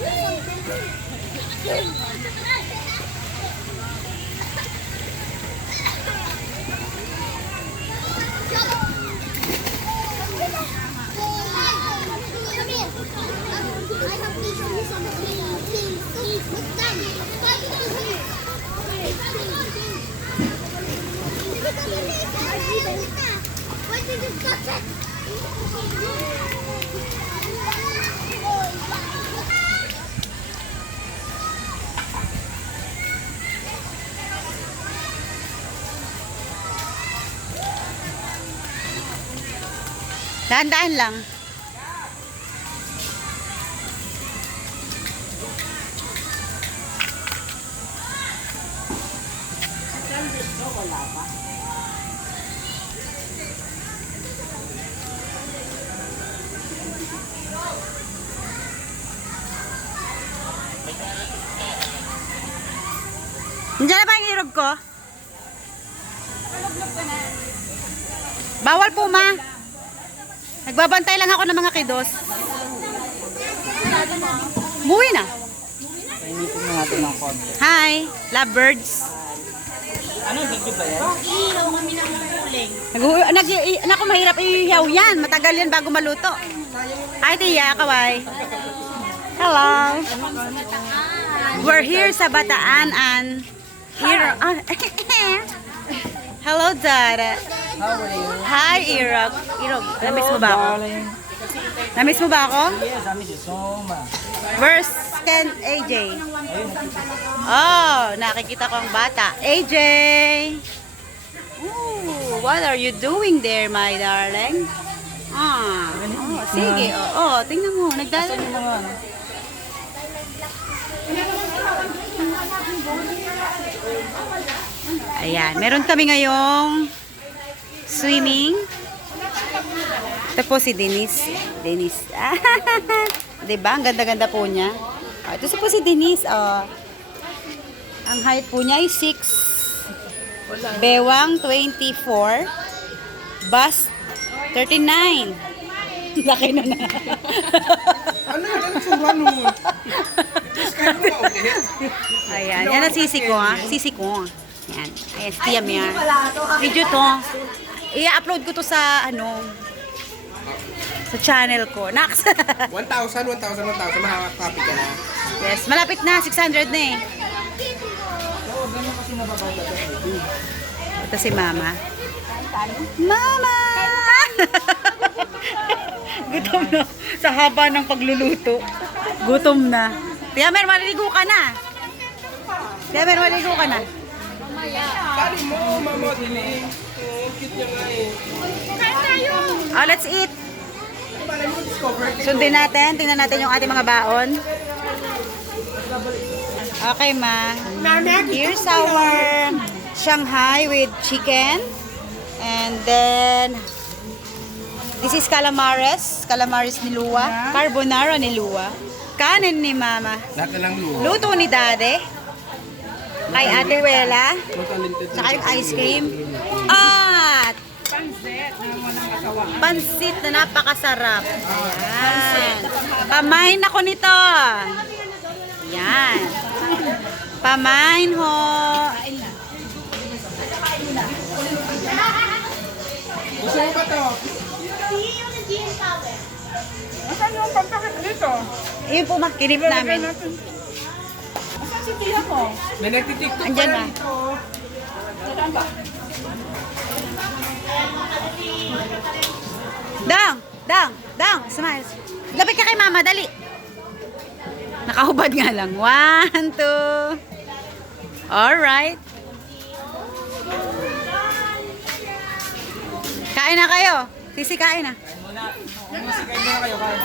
Why did you touch it? Dahan-dahan lang. Nandiyan na ba yung irog ko? Bawal po, ma. Nagbabantay lang ako ng mga kidos. Muwi na. Initin na natin ng konti. Hi, lovebirds. Ano, video ba yan? Ilaw kami ng huling. Naku, mahirap ihihaw yan. Matagal yan bago maluto. Hi, Tia, kaway. Hello. We're here sa Bataan and hello, Dad. How are you? Hi, Irog. Irog, namiss mo ba ako? Darling. Namiss mo ba ako? Yes, I miss you so much. Where's Ken AJ? Oh, nakikita ko ang bata. AJ! Ooh, what are you doing there, my darling? Oh, sige. Oh, tingnan mo. Nagdala. Saan yung mga ano? Ayan, meron kami ngayong swimming. Ito po si Denise. Denise. Diba? Ang ganda-ganda po niya. Oh, ito po si Denise. Oh. Ang height po niya ay 6. Bewang 24. Bust 39. Laki na na. Ano yun? Ano tsura nun? Ayan, yan ang sisi ko, ha? Sisi ko. Yan. Ayan, si Tia Mia. Video to. I-upload ko to sa, sa channel ko. Nax! 1,000, 1,000, 1,000. Makakapit ka na. Yes, malapit na. 600 na eh. Ito si Mama. Mama! Gutom na. Sa haba ng pagluluto. Gutom na. Tia Mer, maliligo ka na. Tia Mer, maliligo ka na. Kali mo, mama, diling. Oh, cute niya nga eh. Oh, let's eat. Malay mo, discover ka. Sundin natin. Tingnan natin yung ating mga baon. Okay, ma. Here's our Shanghai with chicken. And then, this is calamares. Calamares ni Lua. Carbonara ni Lua. Kanin ni Mama. Lahat na lang luho. Luto ni Dade. Kay Ate Wela. Talented. Tsaka yung ice cream. At pansit na napakasarap. Ayan. Pamain ako nito. Yan. Pamain ho. Gusto mo ba to? Saan yung pampakit dito? Ayun po, makinip namin. Saan si Tia mo? May nagtitiktok Andyan na. Dang, smile. Lapit ka kay Mama, dali. Nakahubad nga lang. 1, 2. Alright. Kain na kayo. Sisi, kain na. Muna. Musikain muna kayo. Kain.